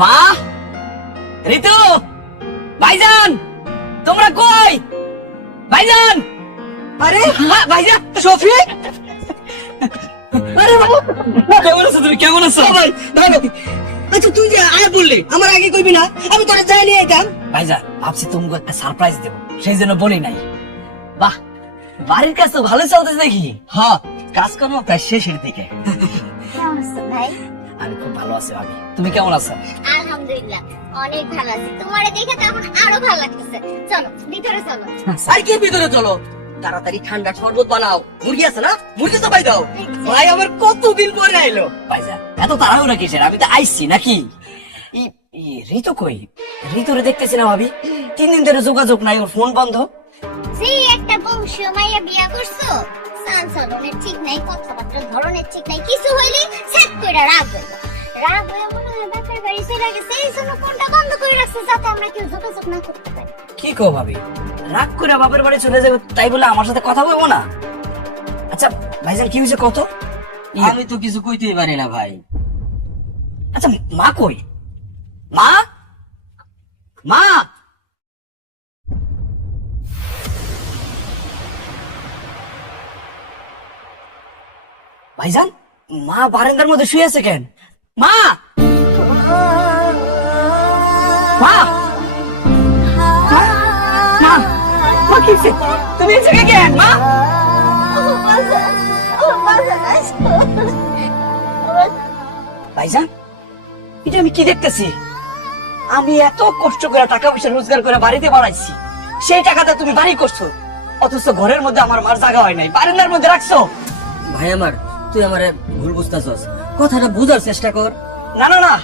মা, ঋতু, ভাইজান, তোমরা কই? ভাইজান, আরে ভাইজান, শফিক, আরে বাবা, কেমন আছো তুমি? কেমন আছো? ভাই ভাই আচ্ছা তুই যে আয় বললি আমার আগে কইবি না, আমি তোরে যাই নিয়ে আইতাম। ভাইজান, ভাবছি তোমাকে একটা সারপ্রাইজ দেবো, সেই জন্য বলি নাই। বাহ, বাড়ির কাজ তো ভালো চলতেছে দেখি। হ্যাঁ, কাজকর্ম প্রায় শেষের দিকে। কেমন আছো ভাই? আমি খুব ভালো আছি ভাবি, তুমি কেমন আছো? আলহামদুলিল্লাহ অনেক ভালো আছি। তোমারে দেখে তো এখন আরো ভালো লাগতেছে। চলো ভিতরে চলো। আর কি ভিতরে চলো, তাড়াতাড়ি ঠান্ডা শরবত বানাও। মুরগি আছে না, মুরগি তো পাই দাও। ভাই আমার কতদিন পরে আইলো। ভাইজান, এত তাড়াহুড়া কিসের? আমি তো আইছি নাকি। ঋতু কই? ঋতুরে দেখতেছি না ভাবি, 3 দিন ধরে যোগাযোগ নাই, ওর ফোন বন্ধ। সেই একটা বংশীয় মাইয়া বিয়া করছো, সানসলনের ঠিক নাই, কথাবার্তার ধরনের ঠিক নাই, কিছু হইলেই সেট কইরা রাগ হইলো। রাগ হয়ে মনে হয় বাপের বাড়ি চলে গেছে, এই জন্য ফোনটা বন্ধ করে রাখছে যাতে আমরা কেউ যোগাযোগ না করতে পারি। কি কো ভাবি, রাগ করে বাপের বাড়ি চলে যাবে তাই বলে আমার সাথে কথা বলবো না? আচ্ছা ভাইজান, কি হয়েছে কত? আমি তো কিছু কইতেই পারি না ভাই। আচ্ছা মা কই? মা, মা, ভাইজান, মা বারান্দার মধ্যে শুয়ে আছে কেন? মা, মা, মা, মা, মা, কি হয়েছে? তুমি এই জায়গায় কেন মা? ভাইজান, এটা আমি কি দেখতেছি? আমি এত কষ্ট করে টাকা পয়সা রোজগার করে বাড়িতে বাড়াইছি, সেই টাকাটা তুমি বাড়ি করছো, অথচ ঘরের মধ্যে আমার মার জায়গা হয় নাই, বারান্দার মধ্যে রাখছো। ভাই আমার, তুই আমারে ভুল বুঝতাছস, কথাটা বুঝার চেষ্টা কর। না না না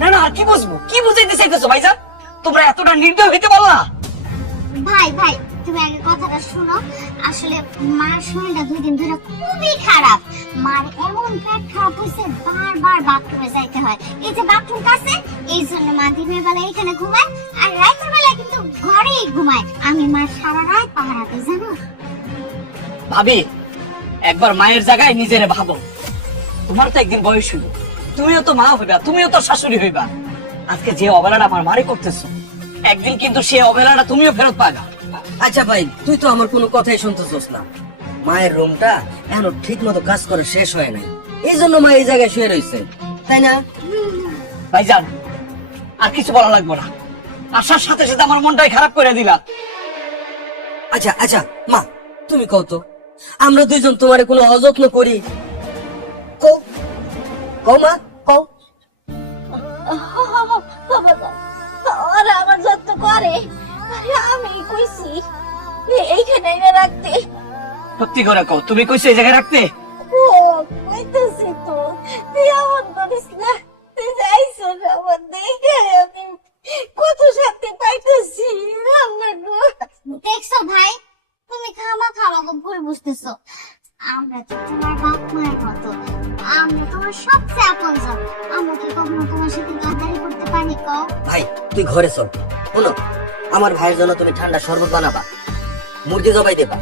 না না, আর কি বুঝবো? কি বুঝাইতে চাইতেছো ভাইজান? তোমরা এতটা নির্দয় হইতে পারো না? ভাই ভাই তুমি আগে কথাটা শুনো। আসলে মার শরীরটা 2 দিন ধরে খুবই খারাপ। মার এমন পেট খারাপ হয়েছে, বারবার বাথরুমে যাইতে হয়। এই যে বাথরুম কাছে, এই জন্য মা দিনের বেলা এখানে ঘুমায় আর রাতের বেলা কিন্তু ঘরেই ঘুমায়। আমি মার সারা রাত পাহারা দিই জানো। ভাবি, একবার মায়ের জায়গায় নিজেরে ভাবো। তোমার তো একদিন বয়স হইল, তুমিও তো মা হইবা, তুমিও তো শাশুড়ি হইবা। আজকে যে অবহেলাটা আমার মারে করতেছো, একদিন কিন্তু সে অবহেলাটা তুমিও ফেরত পাবা। আচ্ছা ভাই, তুই তো আমার কোনো কথাই শুনতেছস না। মায়ের রুমটা এখনো ঠিক মতো কাজ করে শেষ হয় নাই, এই জন্য মা এই জায়গায় শুয়ে রয়েছে, তাই না? ভাইজান, আর কিছু বলা লাগবে না, আসার সাথে সাথে আমার মনটাই খারাপ করে দিলা। আচ্ছা আচ্ছা মা, তুমি কও তো, আমরা দুইজন তোমারে কোনো অযত্ন করি? কও কও মা, কও। ওরা আমার যত্ন করে, আমি কইছি এইখানে এনে রাখতে। সত্যি করে কও, তুমি কইছো এই জায়গায় রাখতে? কইতেছি তো, তুই এমন করিস না। তুই যাইছো না আমার দেখে আমি কত শান্তি পাইতেছি। দেখছো ভাই, তুমি খামাখা ভুল বুঝতেছো। আমরা তো তোমার বাপ মায়ের মতো, আমরা তোমার সবচেয়ে আপনজন। আমরা কি কখনো তোমার সাথে গাদ্দারি করতে পারি কও? ভাই তুই ঘরে চল। শোনো, আমার ভাইয়ের জন্য তুমি ঠান্ডা শরবত বানাবা, মুরগি জবাই দেবা,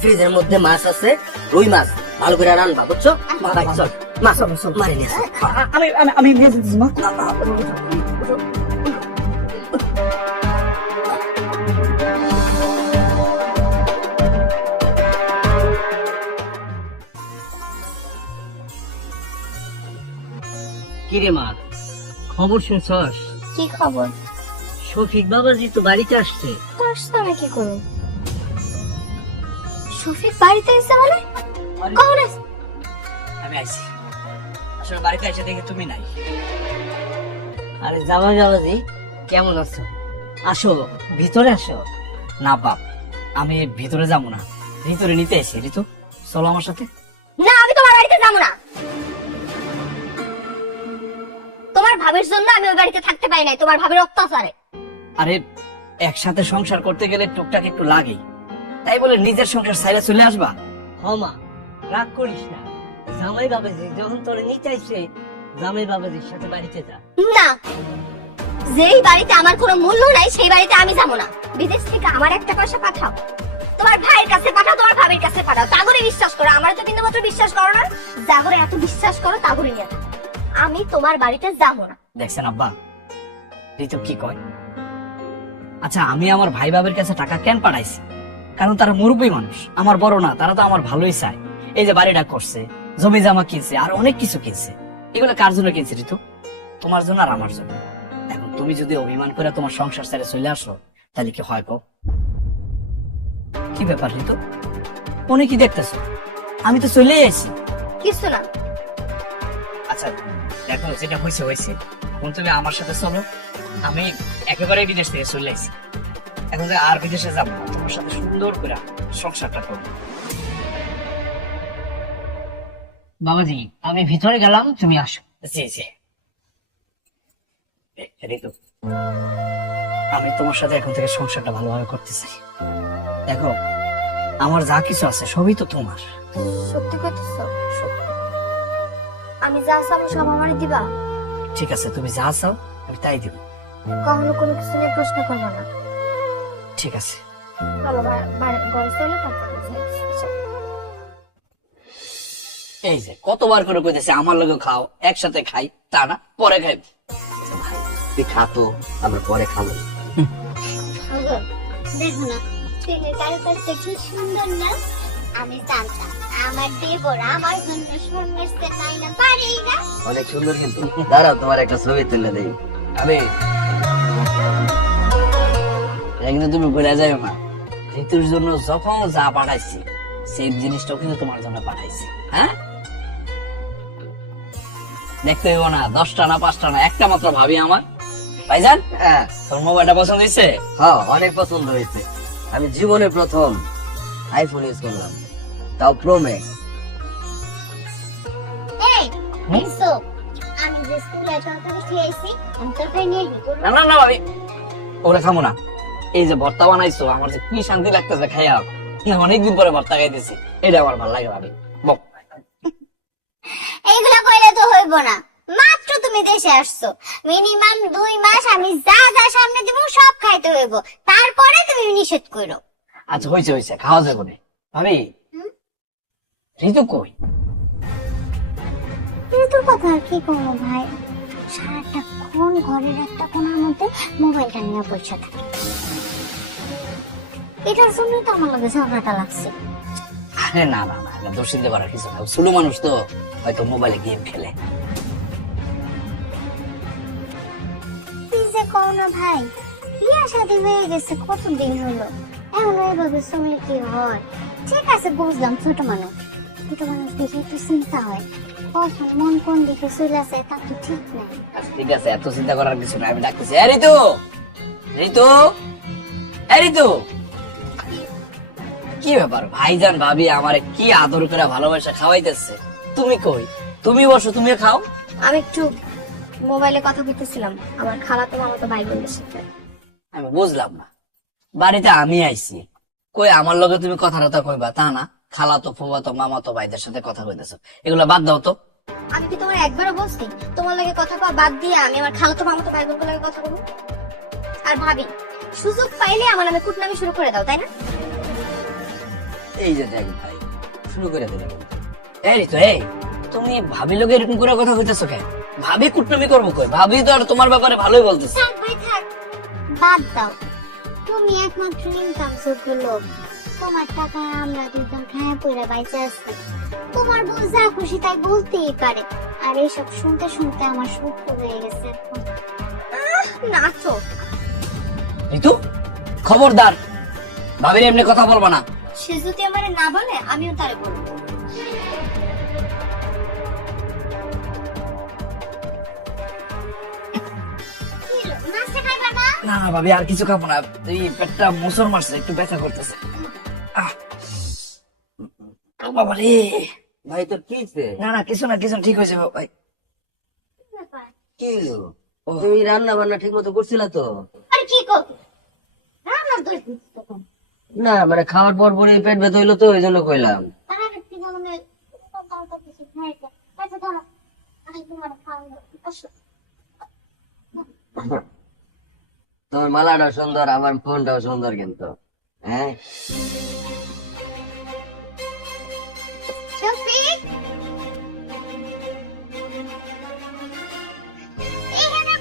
ফ্রিজের মধ্যে মাছ আছে, রুই মাছ ভালো করে রান্না, বুঝছো? ভাই চল, মাছ মারি নিয়ে আসো। আমি আমি আমি নিয়ে যেতেছি মা। কিরে মা, খবর শুনছস? কি খবর? শফিক বাবাজি তো বাড়িতে আসছে। তোর সাথে কি করব? শফিক বাড়িতে এসে মানে কখন এসে? আমি আইছি, আসলে বাড়িতে এসে দেখে তুমি নাই। আরে জামাই বাবাজি কেমন আছো? আসো ভিতরে আসো। না বাপ, আমি ভিতরে যাবো না, ভিতরে নিতে এসে। ঋতু চলো আমার সাথে। না, আমি তোমার বাড়িতে যাবো না। তোমার ভাবির জন্য আমি ওই বাড়িতে থাকতে পারি নাই, তোমার ভাবির অত্যাচারে। আরে একসাথে সংসার করতে গেলে টুকটাক একটু লাগেই, তাই বলে নিজের সংসার ছাইরা চলে আসবা? হমা, রাগ করিস না। জামাই বাবাজি যখন তোরে নিতে চাইছে, জামাই বাবাজির সাথে বাড়িতে যা। না, যেই বাড়িতে আমার কোনো মূল্য নাই সেই বাড়িতে আমি যাবো না। বিদেশ থেকে আমার একটা পয়সা পাঠাও, তোমার ভাইয়ের কাছে পাঠাও, তোমার ভাবির কাছে পাঠাও, তাগরে বিশ্বাস করো। আমার তো কিন্তু মাত্র বিশ্বাস করো না, জাগরে এত বিশ্বাস করো, তাগরে নিয়ে আমি তোমার বাড়িতে যাবো না। দেখছেন আব্বা, ঋতু কি কয়? আচ্ছা, আমি আমার ভাই বাবের কাছে টাকা কেন পাঠাইছি? কারণ তারা মুরব্বী মানুষ, আমার বড় না, তারা তো আমার ভালোই চায়। এই যে বাড়িটা করছে, জমি জামা কিনছে, আর অনেক কিছু কিনছে। এগুলো কার জন্য কিনছে ঋতু? তোমার জন্য আর আমার জন্য। এখন তুমি যদি অভিমান করে তোমার সংসার ছেড়ে চলে আসো, তাহলে কি হয় কও? কি ব্যাপার ঋতু, মনে কি দেখতেছো? আমি তো চলে এসেছি। কিছু না। আচ্ছা দেখো, যেটা হয়েছে হয়েছে, এখন তুমি আমার সাথে চলো। আমি একেবারে বিদেশ থেকে চলে আসছি, এখন যে আর বিদেশে যাবো না, তোমার সাথে সুন্দর করে সংসারটা করবো। বাবাজি, আমি ভিতরে গেলাম, তুমি আসো। জি জি। ঋতু, আমি তোমার সাথে এখন থেকে সংসারটা ভালোভাবে করতে চাই। দেখো, আমার যা কিছু আছে সবই তো তোমার। সত্যি কইতেছ? আমি যা চাবো সব আমারই দিবা? ঠিক আছে, তুমি যা চাও আমি তাই দিব। কখনো কোনো কিছু নিয়ে প্রশ্ন করবো না। ঠিক আছে। চলো ঘরে চলো, তারপর এই যে কতবার করে কইতেছে আমার লগে খাও, একসাথে খাই, তা না পরে খাই। তুই খা তো, আমরা পরে খাবো। দেখো না, ছেলের কারুকাজটা কি সুন্দর না? আমি জানতাম আমার দেবর আমার জন্য সুন্দর সে তাই না পারেই না। অনেক সুন্দর কিন্তু। দাঁড়াও, তোমার একটা ছবি তুলে দেই। আমি কিন্তু তুমি বলে যাবে মা, ঋতুর জন্য যখন যা পাঠাইছি সেই জিনিসটাও কিন্তু তোমার জন্য পাঠাইছি। হ্যাঁ, দেখতে হইব না 10টা না 5টা না, একটা মাত্র ভাবি আমার। ভাইজান, হ্যাঁ তোর মোবাইলটা পছন্দ হয়েছে? হ্যাঁ, অনেক পছন্দ হয়েছে। আমি জীবনে প্রথম আইফোন ইউজ করলাম, তাও প্রো ম্যাক্স। এই দেখছো, আমি যে স্কুলে তরকারি খেয়েছি, আমি তরকারি নিয়ে কি করবো? না না না ভাবি, ওরা খামো না। এই যে ভর্তা বানাইছো, আমার যে কি শান্তি লাগতেছে খাইয়া। অনেকদিন পরে ভর্তা খাইতেছি, এটা আমার ভালো লাগে ভাবি। বক, এইগুলা কইলে তো হইব না। মাত্র তুমি দেশে আসছো, মিনিমাম 2 মাস আমি যা যা সামনে দিব সব খাইতে হইব, তারপরে তুমি নিষেধ করো। আচ্ছা হয়েছে হয়েছে, খাওয়া যাবে না ভাবি। ঋতু কই? তোর কথা আর কি করবো ভাই, সারাটাক্ষণ ঘরের একটা কোণার মধ্যে মোবাইলটা নিয়ে বসে থাকে। এটার জন্যই তো আমার লগে ঝগড়াটা লাগছে। আরে না না না, এটা দোষ দিতে পারার কিছু না, ছোট মানুষ তো, হয়তো মোবাইলে গেম খেলে। কি যে কও না ভাই, বিয়া শাদী হয়ে গেছে কতদিন হলো, এখন এইভাবে চললে কি হয়? ঠিক আছে বুঝলাম, ছোট মানুষ দেখে একটু চিন্তা হয়, কখন মন কোন দিকে চলে আসে তা তো ঠিক নাই। আচ্ছা ঠিক আছে, এত চিন্তা করার কিছু না, আমি ডাকতেছি। এ ঋতু, ঋতু, এ ঋতু। কি ব্যাপার, ভাইজান ভাবি আমারে কি আদর করে ভালোবাসা খাওয়াইতেছে, তুমি কই? তুমি বসো, তুমিও খাও। আমি একটু মোবাইলে কথা বলতেছিলাম আমার খালাতো মামাতো ভাই বোনদের সাথে। আমি বুঝলাম না, বাড়িতে আমি আইছি, কই আমার লগে তুমি কথা টথা কইবা তা না, খালাতো ফুফাতো মামাতো ভাইদের সাথে কথা কইতেছো, এগুলো বাদ দাও তো। আমি কি তোমার একবারও বলছি তোমার লাগে কথা কওয়া বাদ দিয়ে আমি আমার খালাতো মামাতো ভাই বোনদের লাগে কথা বলবো? আর ভাবি, সুযোগ পাইলে আমার নামে কুটনামি শুরু করে দাও, তাই না? এই যে দেখ ভাই, শুরু করে দিলাম। এই ঋতু, এই তুমি ভাবি লোকে এরকম করে কথা কইতেছো কেন? ভাবি কুটনামি করবো কই? ভাবি তো আর তোমার ব্যাপারে ভালোই বলতেছে। থাক ভাই থাক, বাদ দাও। তুমি একমাত্র ইনকাম যোগ্য লোক, তোমার টাকায় আমরা দুজন খায়া পয়রা বাইচে আছি। তোমার বউ যা খুশি তাই বলতেই পারে, আর এইসব শুনতে শুনতে আমার সহ্য হয়ে গেছে। নাচো। ঋতু, খবরদার, ভাবির এমনি কথা বলবা না। সে যদি আমারে না বলে আমিও তারে বলবো। নাচতে খাইবা না? না না ভাবি, আর কিছু খাবো না, এই পেটটা মোচড় মারছে, একটু ব্যথা করতেছে। বাবা রে। ভাই তোর কি হয়েছে? না না কিছু না, কিছু না, ঠিক হয়েছে ভাই। কি হলো? তুমি রান্না বান্না ঠিক মতো করছিলা তো? আর কি করবো, রান্নার দোষ দিচ্ছি তখন। না মানে খাওয়ার পর পরে পেট ব্যথা হইলো তো, এই জন্য কইলাম। তার আগের থেকে মনে কিছু খাইছে। আচ্ছা ধরো, আমি তোমার খাওয়াবো। আসো। তোর মালাটা সুন্দর, আমার ফোনটাও সুন্দর কিন্তু। হ্যাঁ শফিক, এখানে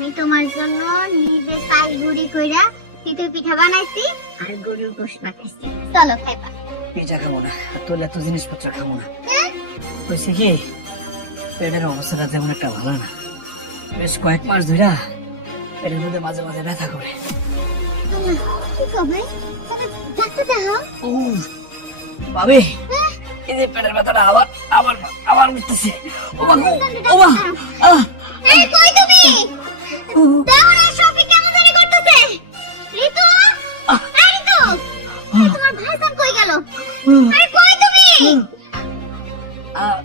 আমি তোমার জন্য নিজে পাই গুড়ি কইরা চিতই পিঠা বানাইছি আর গরুর গোশত বানাইছি। চলো খাইবা। পিঠা খাবো না, তোর এত জিনিসপত্র খাবো না। কইছে কি পেটের অবস্থাটা তেমন একটা ভালো না, বেশ কয়েক মাস ধরে পেটের মধ্যে মাঝে মাঝে ব্যথা করে। কি কবে তবে ডাক্তার দেখাও। ও ভাবি, এই যে পেটের ব্যথাটা আবার আবার আবার মিটতেছে। ও মা গো, ও মা, আহ, এই কই তুমি? দাও না, শফিক কেমন জানি করতেছে। ঋতু, এই ঋতু, এই তোমার ভাইজান কই গেল? আরে কই তুমি? আহ,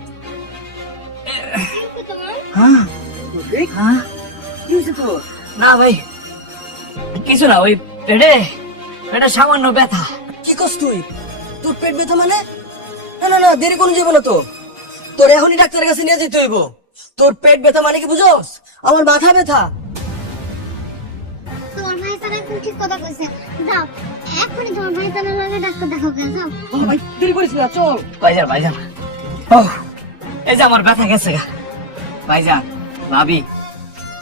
ঋতু তোমার? হ্যাঁ, হ্যাঁ, কি হয়েছে তোর? না ভাই, কিছু না, ওই পেটে পেটে সামান্য ব্যথা। কি করছ তুই? তোর পেট ব্যথা মানে? না না না, দেরি কোনো যাবো না তো। তোর এখনই ডাক্তারের কাছে নিয়ে যেতে হইব। তোর পেট ব্যথা মানে কি বুঝোস? আমার মাথা ব্যথা। তোমার ভাইজান একদম ঠিক কথা কইছে। যাও, এখনই তোমার ভাইজানের লগে ডাক্তার দেখাও গে, যাও। ভাই দেরি করিস না, চল। ভাইজান ভাইজান, ও এই যে আমার ব্যথা গেছে গা। ভাইজান, ভাবি,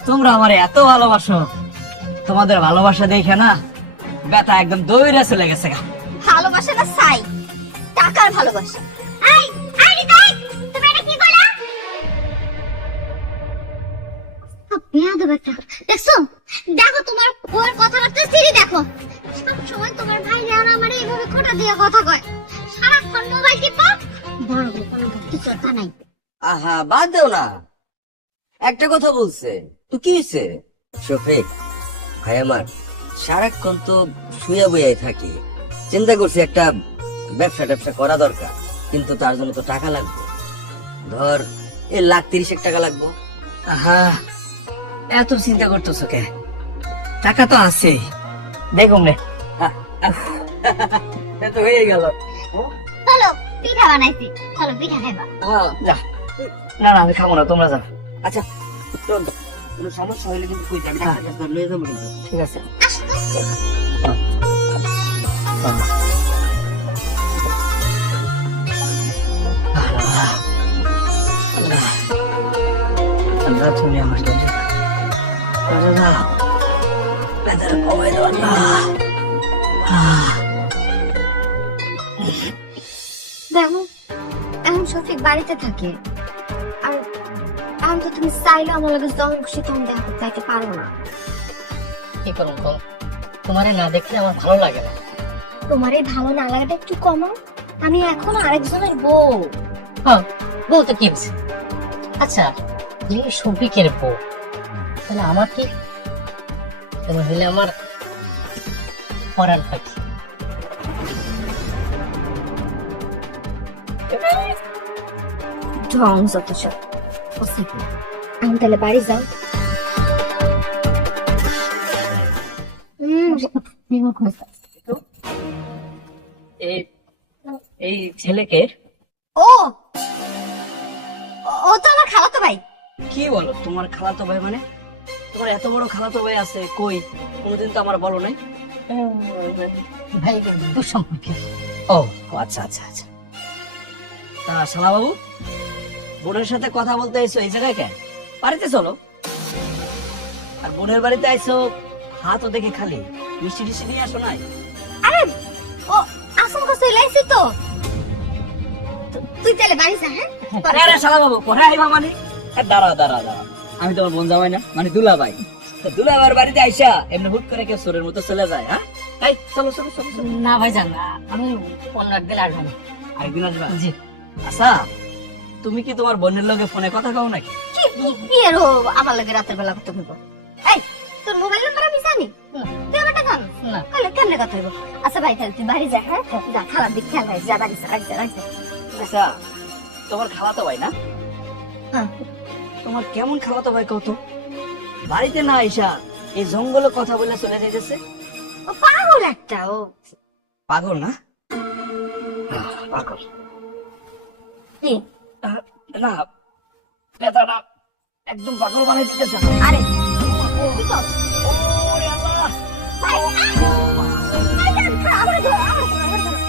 তোমরা আমার এত ভালোবাসো, তোমাদের ভালোবাসা দেখে না ব্যথা একদম দৌড়ে চলে গেছে গা। ভালোবাসা না চাই, টাকার ভালোবাসা। এই, এই ঋতু, তুমি এটা কি কইলা? বেয়াদব একটা। দেখছো? দেখো তোমার বউয়ের কথাবার্তা সিরি দেখো। সব সময় তোমার ভাই আর আমার এইভাবে খোটা দিয়ে কথা কয়। সারাক্ষণ মোবাইল টিপো। বড় বড় কোনো ভক্তি শ্রদ্ধা নাই। আহা, বাদ দেও না। একটা কথা বলছে তো, কি হয়েছে? শফিক ভাই আমার সারাক্ষণ তো শুয়ে বইয়াই থাকি। চিন্তা করছি একটা ব্যবসা করা দরকার, কিন্তু তার জন্য তো টাকা লাগবে। ধর 1,30,000 টাকা লাগবে। হ্যাঁ, এত চিন্তা করতেছো কে? টাকা তো আছে, দেখুন রে। তো হয়ে গেল। চলো, পিঠা বানাইছি। চলো পিঠা খাইবা। হ্যাঁ, যা, না না আমি খাবো না, তোমরা যাও। আচ্ছা চল, কোনো সমস্যা হলে কিন্তু কই যাবি, ডাক্তারের কাছে লয়ে যাবো কিন্তু। ঠিক আছে। আসতো। আল্লাহ, আল্লাহ তুমি আমার জন্য আল্লাহ ব্যথাটা কমাই দাও আল্লাহ। দেখো, এখন শফিক বাড়িতে থাকে আর এখন তো তুমি চাইলে আমার লগে যখন খুশি তখন দেখা করতে যাইতে পারো না। কি করুন কল, তোমারে না দেখলে আমার ভালো লাগে না। তোমার এই ভালো না লাগাটা একটু কমাও। আমি এখন আরেকজনের বউ। হ্যাঁ, বউ তো কি হয়েছে? আচ্ছা, এই শফিকের বউ, তাহলে আমার কি? তুমি হইলে আমার পরাণ পাখি। ঢং যত সব। আমি তাহলে বাড়ি যাও। এই এই ছেলেকে ও ও তো আমার খালাতো ভাই। কি বলো, তোমার খালাতো ভাই মানে? তোমার এত বড় খালাতো ভাই আছে কই? কোনোদিন তো আমার বলো নাই। ভাই সম্পর্কে। ও আচ্ছা আচ্ছা আচ্ছা। তা শালা বাবু, বোনের সাথে কথা বলতে এসো এই জায়গায় কেন? বাড়িতে চলো। আর বোনের বাড়িতে আইসো হাতও দেখে খালি, মিষ্টি টিষ্টি নিয়ে আসো নাই? আরে ও আসল কথা লাইছি তো। তুই তাহলে বাড়ি যা। হ্যাঁ, আরে শালা বাবু, পরে আইবা মানে? দাঁড়া দাঁড়া দাঁড়া, আমি তোমার বোন জামাই না, মানে দুলা ভাই। দুলাভাইয়ের বাড়িতে আইসা এমনি হুট করে কেউ চোরের মতো চলে যায়? হ্যাঁ, এই চলো চলো চলো চলো। না ভাই জান, আমি 15 দিন আসবো না। আরেকদিন আসবা? জি। আচ্ছা, তুমি কি তোমার বোনের লগে ফোনে কথা কও নাকি? কি আর ও আমার লাগে রাতের বেলা কথা বলবো? এই তোর মোবাইল নাম্বার আমি জানি, তুই আমার টাকা না। তাহলে কেমনে কথা হইব? আচ্ছা ভাই, তাহলে তুই বাড়ি যা। হ্যাঁ, যা, খারাপ দিক খেয়াল রাখিস, যা বাড়ি যা, রাখ যা, রাখ যা। আচ্ছা, তোমার খালাতো ভাই না? হ্যাঁ। তোমার কেমন খালাতো ভাই কত? বাড়িতে না আইসা এই জঙ্গলে কথা বলে চলে যাইতেছে। ও পাগল একটা, ও পাগল না? পাগল কি? না, ব্যথাটা একদম পাগল বানাই দিতেছে। আরে কি কর? ওরে আল্লাহ, ভাই, ভাইজান, আবার ধরো, আবার ধরো, আবার ধরো।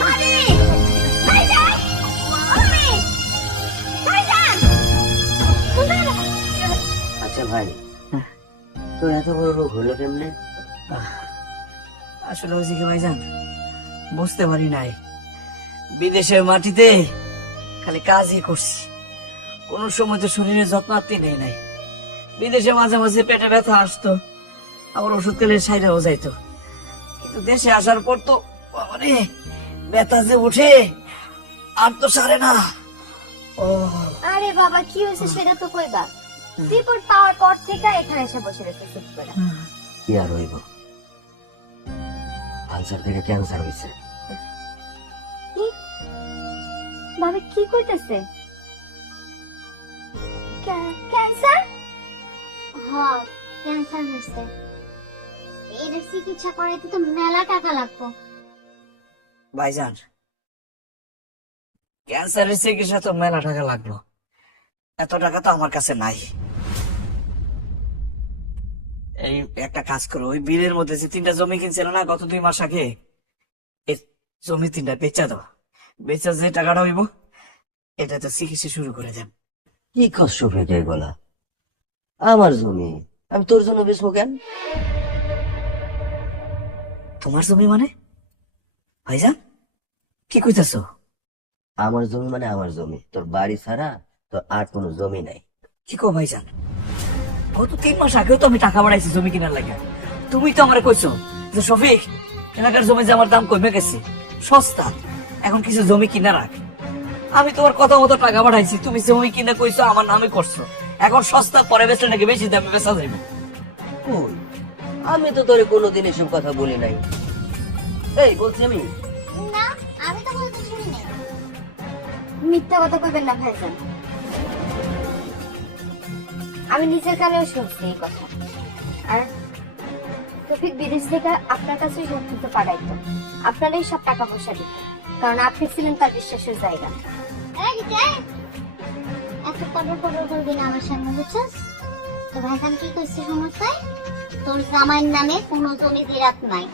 ভাবি, ভাইজান, ভাবি, ভাইজান, কোথায় গেল? আচ্ছা ভাই, তো এত বড় রোগ হলো কেমনে? আসলে হয়েছে কি ভাইজান, বুঝতে পারি নাই। বিদেশের মাটিতে খালি কাজই করছি, কোন সময় তো শরীরের যত্ন আত্মি নেই নাই। বিদেশে মাঝে মাঝে পেটে ব্যথা আসতো, আবার ওষুধ খেলে সাইডেও যাইতো, কিন্তু দেশে আসার পর তো মানে ব্যথা যে উঠে আর তো সারে না। ও আরে বাবা, কি হয়েছে সেটা তো কইবা। রিপোর্ট পাওয়ার পর থেকে এখানে এসে বসে রয়েছে চুপ করে। কি আর হইব, আলসার থেকে ক্যান্সার হয়েছে। কি ভাবে কি কইতেছে? ক্যান্সার? হ্যাঁ, ক্যান্সার হয়েছে। এর চিকিৎসা করাইতে তো মেলা টাকা লাগবে। ভাইজান, ক্যান্সারের চিকিৎসা তো মেলা টাকা লাগলো, এত টাকা তো আমার কাছে নাই। এই একটা কাজ করো, ওই বিলের মধ্যে যে 3টা জমি কিনছিল না গত 2 মাস আগে, এই জমি 3টা বেচা দাও। বেচা যে টাকাটা হইব এটাতে চিকিৎসা শুরু করে দেন। কি কষ্ট ফেটে গলা, আমার জমি আমি তোর জন্য বেচবো কেন? তোমার জমি মানে? ভাইজান কি কইতাছো? আমার জমি মানে আমার জমি, তোর বাড়ি ছাড়া তো আর কোনো জমি নাই। কি কো ভাইজান, গত 3 মাস আগেও তো আমি টাকা বাড়াইছি জমি কেনার লাগে। তুমি তো আমারে কইছো যে শফিক, এলাকার জমি যে আমার দাম কমে গেছে, সস্তা, এখন কিছু জমি কিনা রাখ। আমি তোমার কথা মতো টাকা বাড়াইছি, তুমি জমি কিনা কইছো আমার নামে করছো, এখন সস্তা পরে বেচলে নাকি বেশি দামে বেচা যাবে। কই, আমি তো তোরে কোনোদিন এসব কথা বলি নাই। এই বলছি আমি, না, আমি তো বলতে শুনি নাই। মিথ্যা কথা কইবেন না ভাইজান, আমি নিজের কানেও শুনছি এই কথা। আর শফিক বিদেশ থেকে আপনার কাছে সত্যি পাঠাইতো, আপনারই সব টাকা পয়সা দিত, কারণ আপনি ছিলেন তার বিশ্বাসের জায়গা। এত কদর কদর করবি না আমার সামনে, বুঝছস? তো ভাইজান কি কইছে সমস্যায়? তোর জামাইয়ের নামে কোনো জমি জিরাত নাই।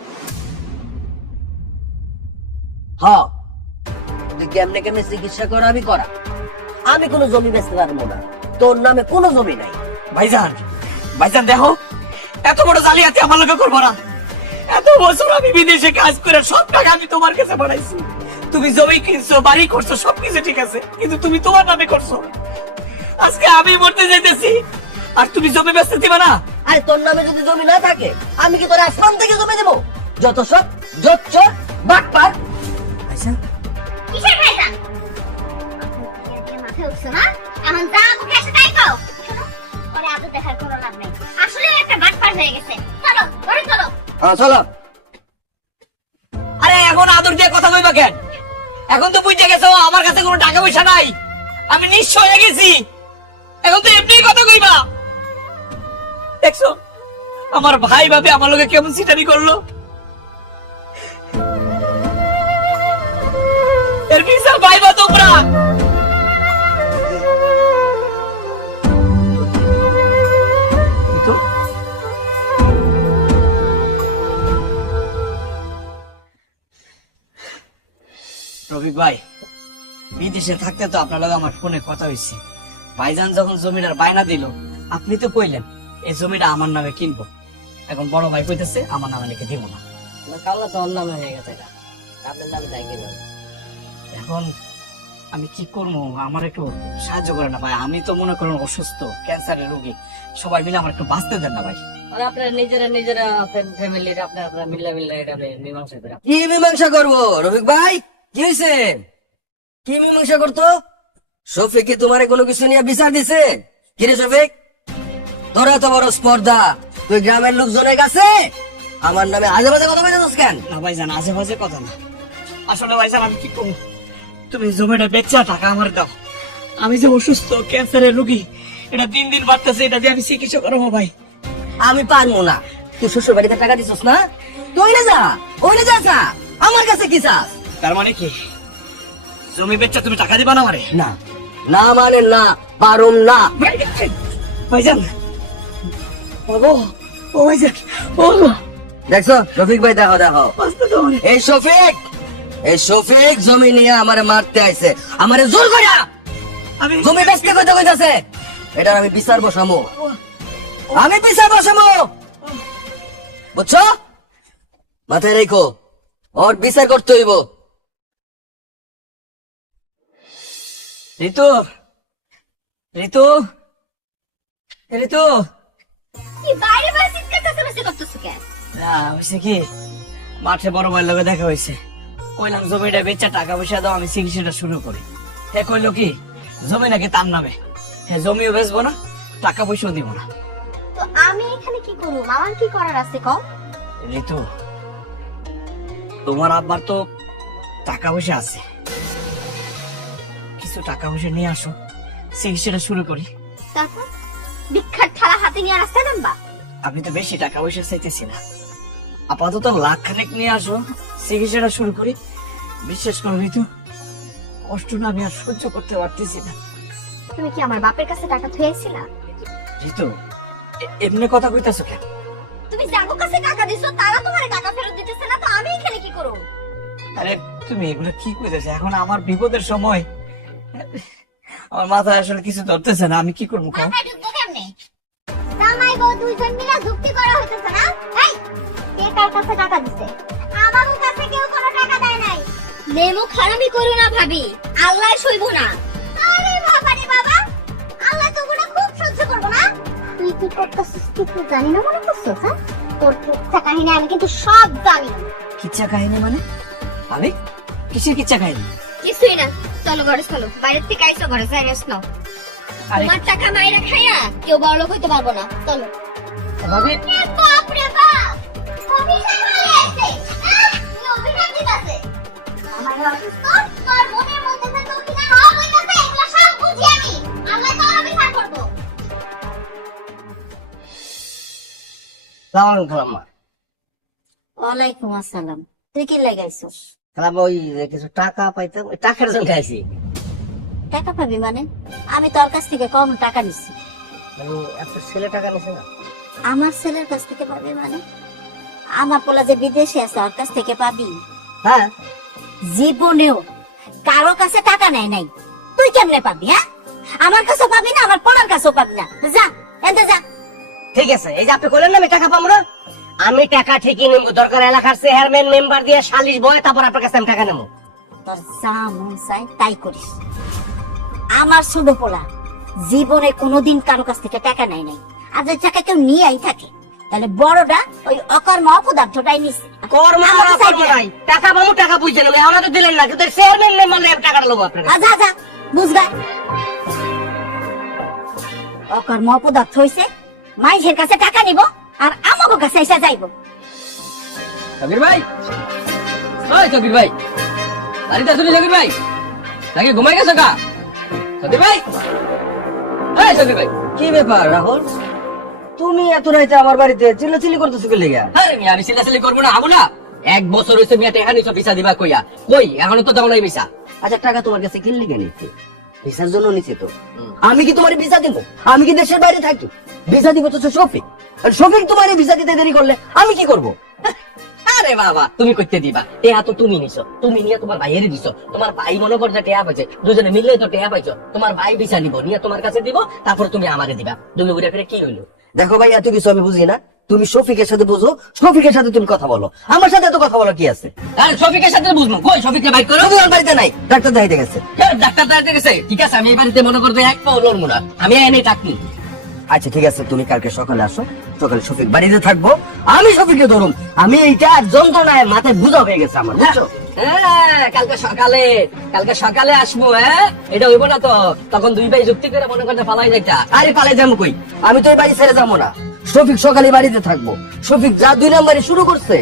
হ্যাঁ, তুই কেমনে কেমনে চিকিৎসা করা আমি করা, আমি কোনো জমি বেচতে পারবো না, তোর নামে কোনো জমি নাই। ভাইজান, ভাইজান দেখো, এত বড় জালিয়াতি আমার লগে করবো না। এত বছর আমি বিদেশে কাজ করে সব টাকা আমি তোমার কাছে বাড়াইছি, তুমি জমি কিনছো, বাড়ি করছো, সবকিছু ঠিক আছে, কিন্তু তুমি তোমার নামে করছো। আজকে আমি মরতে যাইতেছি আর তুমি জমি বেচতে দিবে না? আরে তোর নামে যদি জমি না থাকে আমি কি তোর আসমান থেকে জমি দেবো? যত সব যচ্ছ বাটপার। ভাইজান, কিসের ভাইজান? মাথায় উঠছো না? এখন যা মুখে এসে তাই খাও। শোনো, ওরে আদর দেখার কোনো লাভ নেই, আসলে একটা বাটপার হয়ে গেছে। চলো ঘরে চলো। হ্যাঁ চলো। আরে এখন আদর দিয়ে কথা কইবা কেন? এখন তো বুঝে গেছো আমার কাছে কোনো টাকা পয়সা নাই, আমি নিঃস্ব হয়ে গেছি, এখন তো এমনি কথা কইবা। দেখছো আমার ভাই ভাবে আমার লোকে কেমন সিটারি করলো, এর বিচার ভাইবা তোমরা। রফিক ভাই, বিদেশে থাকতে তো আপনার লগে আমার ফোনে কথা হয়েছে। ভাইজান যখন জমিটার বায়না দিল, আপনি তো কইলেন এই জমিটা আমার নামে কিনবো। এখন বড় ভাই কইতেছে আমার নামে লিখে দিব না। কাল্লা তো ওর নামে হয়ে গেছে, আপনার নামে তাই গেল। এখন আমি কি করবো, আমার একটু সাহায্য করে না ভাই। আমি তো মনে করেন অসুস্থ, ক্যান্সারের রোগী, সবাই মিলে আমার একটু বাঁচতে দেন না ভাই। আর আপনারা নিজেরা ফ্যামিলির আপনারা মিল্লা এটা মীমাংসা করে। কি মীমাংসা করবো রফিক ভাই? কি হয়েছে? কি মীমাংসা করতো? শফিক কি তোমারে কোনো কিছু নিয়ে বিচার দিছে? কিরে শফিক, তোরা তো বড় স্পর্ধা, তুই গ্রামের লোকজনের কাছে আমার নামে আজে বাজে কথা বলছিস কেন? না ভাইজান, আজে বাজে কথা না, আসলে ভাইজান আমি কি করবো, তুমি জমিটা বেচা টাকা আমার দাও। আমি যে অসুস্থ ক্যান্সারের রোগী, এটা দিন দিন বাড়তেছে, এটা দিয়ে আমি চিকিৎসা করবো ভাই। আমি পারবো না। তুই শ্বশুর বাড়িতে টাকা দিছিস না, তুই না যা, ওই না যা, আমার কাছে কি চাস? তার মানে কি জমি বেচা তুমি টাকা দিবা না আমারে? না না মানে না, পারুম না। ভাইজান, ওগো, ও ভাইজান, ওগো, দেখছো রফিক ভাই, দেখো দেখো, বাঁচতে দাও আমারে। এই শফিক জমি নিয়ে আমারে মারতে আইছে, আমারে জোর কইরা আমি জমি বেচতে কইতাছে। এটার আমি বিচার বসামো, আমি বিচার বসামো। বুঝছো? মাথায় রেখো, ওর বিচার করতে হইব। ঋতু, ঋতু, ঋতু। কি বাইরে বাইরে চিৎকার চেঁচামেচি করতেছো কেন? হয়েছে কি, মাঠে বড় ভাইয়ের লগে দেখা হয়েছে। কইলাম জমিটা বেচা টাকা পয়সা দাও, আমি চিকিৎসাটা শুরু করি। হে কইলো কি, জমি নাকি তার নামে, হ্যাঁ জমিও বেচবো না, টাকা পয়সাও দিব না। তো আমি এখানে কি করব? আমার কি করার আছে কও? ঋতু, তোমার আব্বার তো টাকা পয়সা আছে, কিছু টাকা পয়সা নিয়ে আসো, চিকিৎসাটা শুরু করি। তারপর ভিক্ষার থালা হাতে নিয়ে রাস্তায় নামবা? আমি তো বেশি টাকা পয়সা চাইতেছি না, আপাতত লাখ খানেক নিয়ে আসো, চিকিৎসাটা শুরু করি। বিশ্বাস করো ঋতু, কষ্ট না আমি আর সহ্য করতে পারতেছি না। তুমি কি আমার বাপের কাছে টাকা থুয়েছিলা? ঋতু, এমনি কথা কইতাছো কেন? তুমি যাগো কাছে টাকা দিছো, তারা তোমার টাকা ফেরত দিতেছে না, তো আমি এখানে কি করব? আরে তুমি এগুলো কি কইতেছো? এখন আমার বিপদের সময়, আমার মাথায় আসলে কিছু ধরতেছে না, আমি কি করবো? কও। মাথায় ঢুকবো কেমনে? জামাই বউ দুইজন মিলে যুক্তি করা হইতেছে না? এই, কে কার কাছে টাকা দিছে? আমার কাছে কেউ কোনো টাকা দেয় নাই। নেমু খারাপই করো না ভাবি, আল্লাহ সইব না। আরে বাবা রে বাবা, আল্লাহ তো গুনাহ খুব সহ্য করব না। তুই কি করতেছিস কিছু জানি না মনে করছিস? হ্যাঁ, তোর কিচ্ছা কাহিনী আমি কিন্তু সব জানি। কিচ্ছা কাহিনী মানে? আমি কিসের কিচ্ছা কাহিনী? কিছুই না, চলো ঘরে চলো, বাইরে থেকে আইসো, ঘরে যাই রেস্ট নাও। আরে তোমার টাকা মাইরা খাইয়া কেউ বড়লোক হইতে পারবো না, চলো। ভাবি, এ বাপ রে বাপ, অভিশাপ চলে আসছে। কি অভিশাপ দিতাছে? আমার অসুস্থ, তোর মনের মধ্যে যে দক্ষিণা হওয়া হইতাছে, এগুলো সব বুঝি আমি। আল্লাহ তোর অভিশাপ করবো। সালাম আলাইকুম খালাম্মা। ওয়ালাইকুম আসসালাম। তুই কি লাগাইছস? খালাম্মা ওই কিছু টাকা পাইতাম, ওই টাকার জন্য খাইছি। টাকা পাবি মানে? আমি তোর কাছ থেকে কম টাকা নিচ্ছি। মানে আপনার ছেলে টাকা নিছে না? আমার ছেলের কাছ থেকে পাবি মানে? আমার পোলা যে বিদেশে আছে, ওর কাছ থেকে পাবি? হ্যাঁ। জীবনেও কারো কাছে টাকা নেয় নাই, তুই কেমনে পাবি? হ্যাঁ, আমার কাছেও পাবি না, আমার পোলার কাছেও পাবি না। যা এনতে যা। ঠিক আছে, এই যে আপনি বললেন না আমি টাকা পাবো না, আমি টাকা ঠিকই নেবো। দরকার এলাকার চেয়ারম্যান মেম্বার দিয়ে সালিশ বয়, তারপর আপনার কাছে আমি টাকা নেবো। তোর যা মন চায় তাই করিস। আমার ছোট পোলা জীবনে কোনোদিন কারো কাছ থেকে টাকা নেয় নাই, আর যদি টাকা কেউ নিয়েই থাকে তাহলে বড়টা ওই অকর্ম অপদার্থটাই নিচ্ছে। কর্ম আমাকে চাই কর্ম না। নাই, টাকা পাবো, টাকা বুঝে নেবো। এখন তো দিলেন না, কিন্তু চেয়ারম্যান মেম্বার টাকাটা নেবো আপনার কাছে। যা যা, বুঝবা? অকর্ম অপদার্থ হইছে, মাইসের কাছে টাকা নিব আর আমাকে কাছে এসে যাইব। কবির ভাই, ওই কবির ভাই, বাড়িতে আসুন কবির ভাই, নাকি ঘুমাই গেছো কা? কবির ভাই, এই কবির ভাই। কি ব্যাপার রাহুল, তুমি এত রাইতে আমার বাড়িতে চিল্লাচিল্লি করতেছো কি লেগা? আরে মিয়া, আমি চিল্লাচিল্লি করবো না, আবো না। 1 বছর হয়েছে মিয়া টেকা নিছো ভিসা দিবা কইয়া, কই এখনো তো দাও নাই ভিসা। আচ্ছা, টাকা তোমার কাছে কি লেগে নিচ্ছে? ভিসার জন্য নিচ্ছে তো। আমি কি তোমার ভিসা দিব? আমি কি দেশের বাইরে থাকি? ভিসা দিব তো শফিক, আর শফিক তোমার ভিসা দিতে দেরি করলে আমি কি করব? আরে বাবা, তুমি কইতে দিবা, টেয়া তো তুমি নিছো, তুমি নিয়ে তোমার ভাইয়ের দিছো, তোমার ভাই মনে কর যে টেয়া পাইছে, দুজনে মিললে তো টেয়া পাইছো, তোমার ভাই ভিসা নিব, নিয়ে তোমার কাছে দিব, তারপর তুমি আমাকে দিবা। তুমি ঘুরে ফিরে কি হইলো? দেখো ভাই, এত কিছু আমি বুঝি না। তুমি শফিকের সাথে বুঝো, শফিকের সাথে তুমি কথা বলো, আমার সাথে এত কথা বলো কি আছে? আরে শফিকের সাথে বুঝবো, কই শফিককে বাইক করো। তুমি আমার বাড়িতে নাই, ডাক্তার দেখাইতে গেছে। ডাক্তার দাঁড়াতে গেছে, ঠিক আছে, আমি এই বাড়িতে মনে করবো এক পাও লড়বো না, আমি এনে থাকি। আচ্ছা ঠিক আছে, তুমি কালকে সকালে আসো, সকালে শফিক বাড়িতে থাকবো, আমি শফিককে ধরুম। আমি এইটা যন্ত্রণায় মাথায় বুঝা হয়ে গেছে আমার, বুঝছো? হ্যাঁ, কালকে সকালে আসবো। হ্যাঁ, এটা হইব না তো, তখন দুই ভাই যুক্তি করে মনে করতে পালাই যাইতা। আরে পালে যাবো কই, আমি তো এই বাড়ি ছেড়ে যাবো না। শফিক সকালে বাড়িতে থাকবো। শফিক যা 2 নম্বরে শুরু করছে,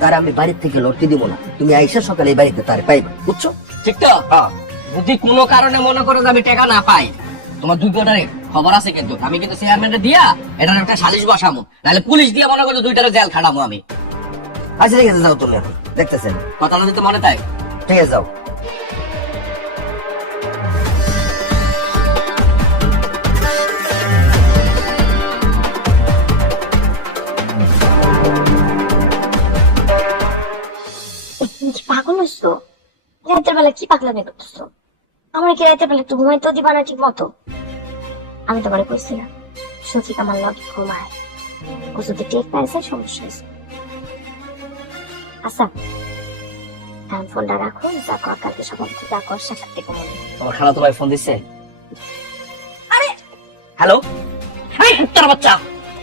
তার আমি বাড়ির থেকে লড়তে দিব না। তুমি আইসা সকালে এই বাড়িতে তার পাইবা, বুঝছো? ঠিক তো? যদি কোনো কারণে মনে করো যে আমি টাকা না পাই, তোমার দুই বোনের খবর আছে কিন্তু, আমি কিন্তু চেয়ারম্যানের দিয়া এটার একটা সালিশ বসামো, নাহলে পুলিশ দিয়া মনে করো দুইটারে জেল খাটামো আমি। আচ্ছা ঠিক আছে, যাও তুমি এখন, দেখতেছেন কথাটা যদি মনে তাই। ঠিক আছে, যাও। পাগল হইছো? রাতের বেলা কি পাগলামি করতেছো? আমার কি রাতের বেলা একটু ঘুমাইতেও দিবা না ঠিক মতো? আমি তোমারে কইছি না, সঠিক আমার লগে ঘুমায়, ও যদি টেক পাইছে সমস্যা হয়েছে। আচ্ছা এখন ফোনটা রাখো, যা কর কালকে সকাল থেকে যা কর সাক্ষাৎ থেকে মনে। তোমার খালাতো ভাই ফোন দিচ্ছে। আরে হ্যালো, এই কুত্তার বাচ্চা,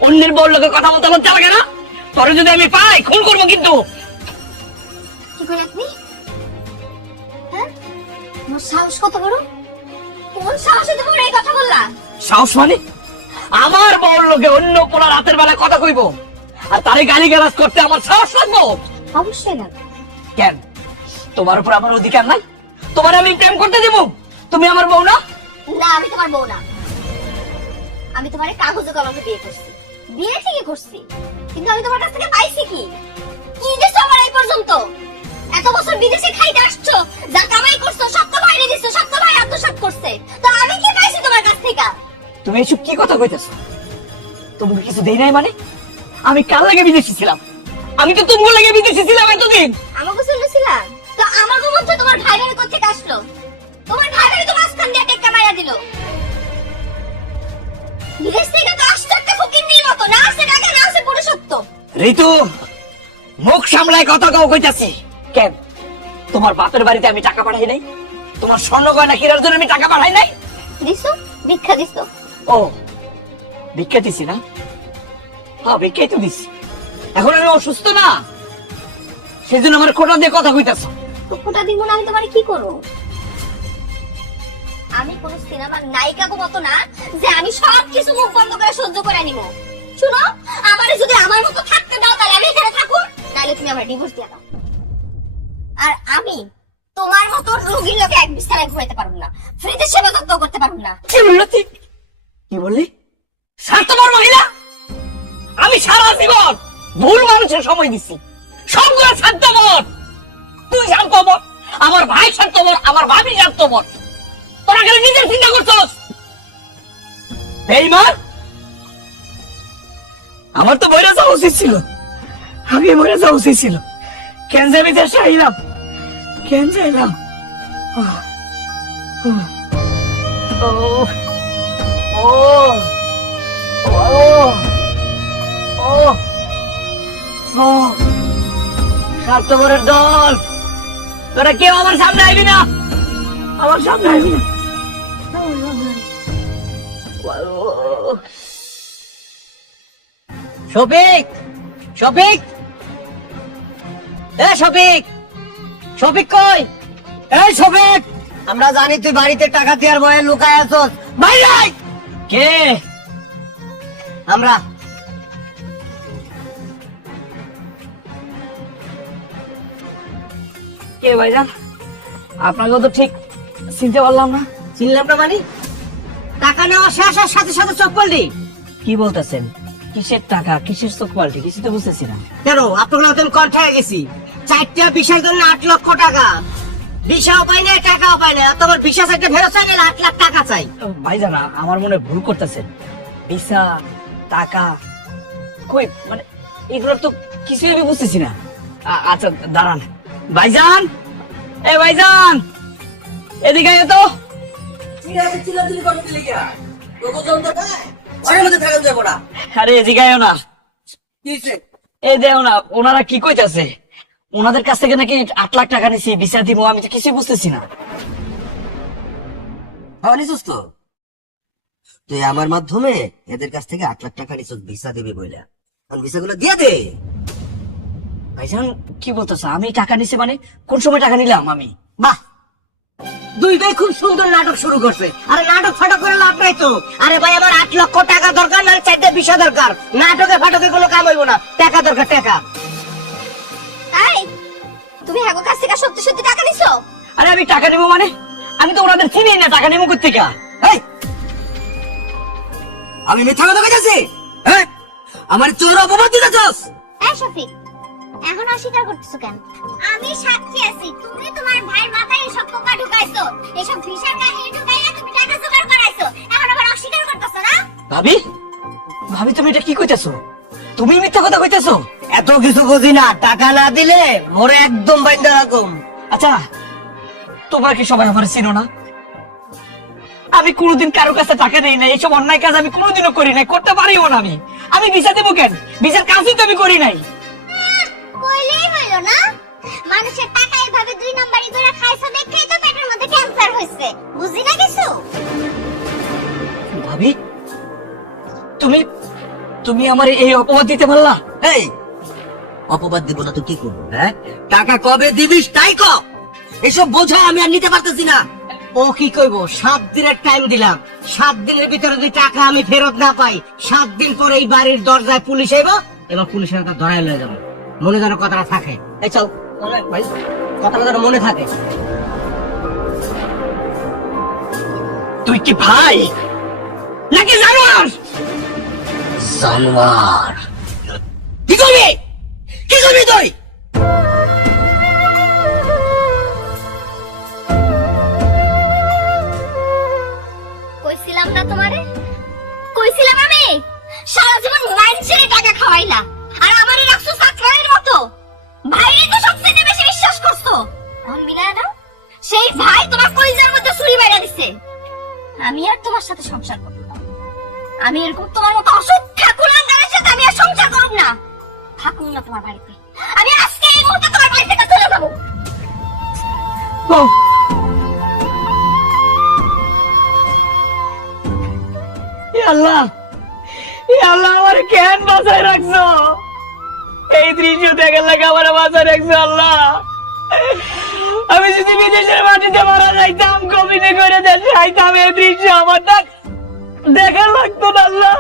অন্যের বউর লোকের কথা বলতে লজ্জা লাগে না? তোরে যদি আমি পাই খুন করবো কিন্তু। কি করে আপনি? হ্যাঁ, তোমার সাহস কত বড়? কোন সাহসে তুমি এই কথা বললা? সাহস মানে আমার বউর লোকে অন্য পোলা রাতের বেলায় কথা কইব আর তারে গালি গালাজ করতে আমার সাহস লাগবো? অবশ্যই না। কেন, তোমার উপর আমার অধিকার নাই? তোমার আমি প্রেম করতে দেবো? তুমি আমার বউ না? না, আমি তোমার বউ না। আমি তোমার কাগজে কলমে বিয়ে করছি, বিয়ে ঠিকই করছি, কিন্তু আমি তোমার কাছ থেকে পাইছি কি? কি দিছো আমার এই পর্যন্ত? এত বছর বিদেশে খাইতে আসছো, যা কামাই করছো সব তো বাইরে দিছো, সব তো ভাই আত্মসাৎ করছে, তো আমি কি পাইছি তোমার কাছ থেকে? তুমি এসব কি কথা কইতেছো? তোমাকে কিছু দেই নাই মানে? আমি কার লাগে বিদেশি ছিলাম? আমি তো তোমার লাগে বিদেশি ছিলাম এতদিন। আমাকে শুনেছিলাম তো আমার মধ্যে তোমার ভাই ভাই কোথেকে আসলো? তোমার ভাই ভাই তো মাঝখান দিয়ে টেক্কা মাইরা দিল। বিদেশ থেকে তো আসছে একটা ফকিন্নির মতো, না আসে টাকা, না আসে পুরুষত্ব। ঋতু, মুখ সামলায় কথা কও কইতাছি। কেন, তোমার বাপের বাড়িতে আমি টাকা পাঠাই নাই? তোমার স্বর্ণ গয়না কিনার জন্য আমি টাকা পাঠাই নাই? দিছো, ভিক্ষা দিছো। ও, ভিক্ষা দিছি না? হ্যাঁ, ভিক্ষাই তো দিছি। এখন আমি অসুস্থ না, সেজন্য আমার কোটা দিয়ে কথা কইতাছো। তো কোটা দিব না, আমি তোমারে কি করব? আমি কোন সিনেমার নায়িকাকে মতো না যে আমি সব কিছু মুখ বন্ধ করে সহ্য করে নিব। শুনো, আমারে যদি আমার মতো থাকতে দাও তাহলে আমি এখানে থাকবো, নাহলে তুমি আমার ডিভোর্স দিয়ে দাও। আর আমি তোমার মতো রোগীর লোকে এক বিছানায় ঘুমাইতে পারবো না, ফ্রিতে সেবা যত্ন করতে পারবো না। কি বললি তুই? কি বললি? স্বার্থপর মহিলা! আমি সারা জীবন ভুল মানুষের সময় দিছি, সবগুলো স্বার্থপর। তুই স্বার্থপর, আমার ভাই স্বার্থপর, আমার ভাবি স্বার্থপর। তোরা কেন নিজের চিন্তা করছস? বেঈমান! আমার তো মরে যাওয়া উচিত ছিল, আগে মরে যাওয়া উচিত ছিল। কেন যে আমি দেশে আইলাম, কেন যে এলাম? ও ও ও ও, স্বার্থপরের দল, তোরা কেউ আমার সামনে আইবি না, আমার সামনে আইবি না। শফিক, শফিক, এ শফিক, শফিক কই? এই শফিক, আমরা জানি তুই বাড়িতে টাকা দেওয়ার ভয়ে লুকায় আছস। বাইরে আয়। কে? আমরা কে ভাইজান? আপনাকে তো ঠিক চিনতে পারলাম না। চিনলাম না মানে? টাকা নেওয়া শেষ আর সাথে সাথে চোখ পাল্টি। কি বলতেছেন? কিসের টাকা, কিসের চোখ পাল্টি? কিছু তো বুঝতেছি না। কেন, আপনার নতুন কন্ঠে গেছি 4টা বিষয়ের জন্য 8 লক্ষ টাকা। ভিসাও পাই না, টাকাও পাই না। তোমার ভিসা চাইতে ফেরত চাই না, 8 লাখ টাকা চাই। ভাইজান, আমার মনে হয় ভুল করতেছেন। ভিসা, টাকা কই, মানে এগুলোর তো কিছুই আমি বুঝতেছি না। আচ্ছা দাঁড়ান ভাইজান, এ ভাইজান এদিকে আয় তো। আরে এদিকে আয় না। এই দেখো না, ওনারা কি কইতাছে? ওনাদের কাছ থেকে নাকি 8 লাখ টাকা নিছি, ভিসা দিব। আমি তো কিছুই বুঝতেছি না। হ্যাঁ নিছিস তো, তুই আমার মাধ্যমে এদের কাছ থেকে 8 লাখ টাকা নিছিস ভিসা দিবি বইলা। ভিসা গুলো দিয়ে দে। ভাইজান কি বলতেছ? আমি টাকা নিছি মানে? কোন সময় টাকা নিলাম আমি? বাহ, দুই ভাই খুব সুন্দর নাটক শুরু করছে। আরে নাটক ফাটক করে লাভ নাই তো। আরে ভাই, আমার 8 লক্ষ টাকা দরকার, না 4টা ভিসা দরকার। নাটকে ফাটকে কোনো কাম হইব না, টাকা দরকার, টাকা। এই, তুমি হ্যাগো কাছ থেকে সত্যি সত্যি টাকা নিছো? আরে আমি টাকা নেবো মানে? আমি তো ওনাদের চিনি না, টাকা নেবো কোথেকে? এই, আমি মিথ্যা কথা কইতাছি? হ্যাঁ, আমার চোর অপবাদ দিতেছস? এই শফিক, এখন অস্বীকার করতেছো কেন? আমি সাক্ষী আছি, তুমি তোমার ভাইয়ের মাথায় এসব পোকা ঢুকাইছো, এসব ভিসার কাহিনী ঢুকাইয়া তুমি টাকা জোগাড় করাইছো, এখন আবার অস্বীকার করতেছো না? ভাবি, ভাবি তুমি এটা কি কইতেছো? তুমি মিথ্যা কথা কইতেছো? এত কিছু বুঝি না, টাকা না দিলে মোরে একদম বাইন্দা রাখুম। আচ্ছা, তোমরা কি সবাই আমার চিনো না? আমি কোনোদিন কারো কাছে টাকা নেই না, এইসব অন্যায় কাজ আমি কোনোদিনও করি নাই, করতে পারিও না। আমি ভিসা দেবো কেন? ভিসার কাজই তো আমি করি নাই। কইলেই হইলো না? মানুষের টাকা এইভাবে 2 নম্বরই করে খাইছো দেখেই তো পেটের মধ্যে ক্যান্সার হইছে, বুঝি না কিছু? ভাবি, তুমি তুমি আমার এই অপবাদ দিতে পারলা? এই অপবাদ দিব না তো কি করবো? হ্যাঁ, টাকা কবে দিবিস তাই ক। এসব বোঝা আমি আর নিতে পারতেছি না। ও কি কইবো? 7 দিনের টাইম দিলাম, 7 দিনের ভিতরে যদি টাকা আমি ফেরত না পাই, 7 দিন পরে এই বাড়ির দরজায় পুলিশ আইব এবং পুলিশের হাতে ধরাই লয়ে যাবো। মনে যেন কথাটা থাকে। এই চল ভাই, কথাটা যেন মনে থাকে। তুই কি ভাই নাকি জানোয়ার? জানোয়ার। কি করবি? কি করবি তুই? কইছিলাম না তোমারে, কইছিলাম আমি সারা জীবন মানুষের টাকা খাওয়াইলা আর আমারে রাখছো চাকরাইয়ের মতো। ভাইরে তো সবচেয়ে বেশি বিশ্বাস করছো। এখন মিলায় দাও, সেই ভাই তোমার কলিজার মধ্যে ছুরি বাইরা দিছে। আমি আর তোমার সাথে সংসার করব না। আমি এরকম তোমার মতো অসৎ ঠাকুরাঙ্গারের সাথে আমি আর সংসার করব না। থাকুন না তোমার বাড়িতে, আমি আজকে এই মুহূর্তে তোমার বাড়ি থেকে চলে যাবো। আল্লাহ, আল্লাহ আমার কেন বাঁচায় রাখছো? এই দৃশ্য দেখার লাগে আমার বাঁচায় রাখছো আল্লাহ। আমি যদি বিদেশের মাটিতে মারা যাইতাম, কবিনে করে দেশে আইতাম, এই দৃশ্য আমার দেখার লাগতো না আল্লাহ।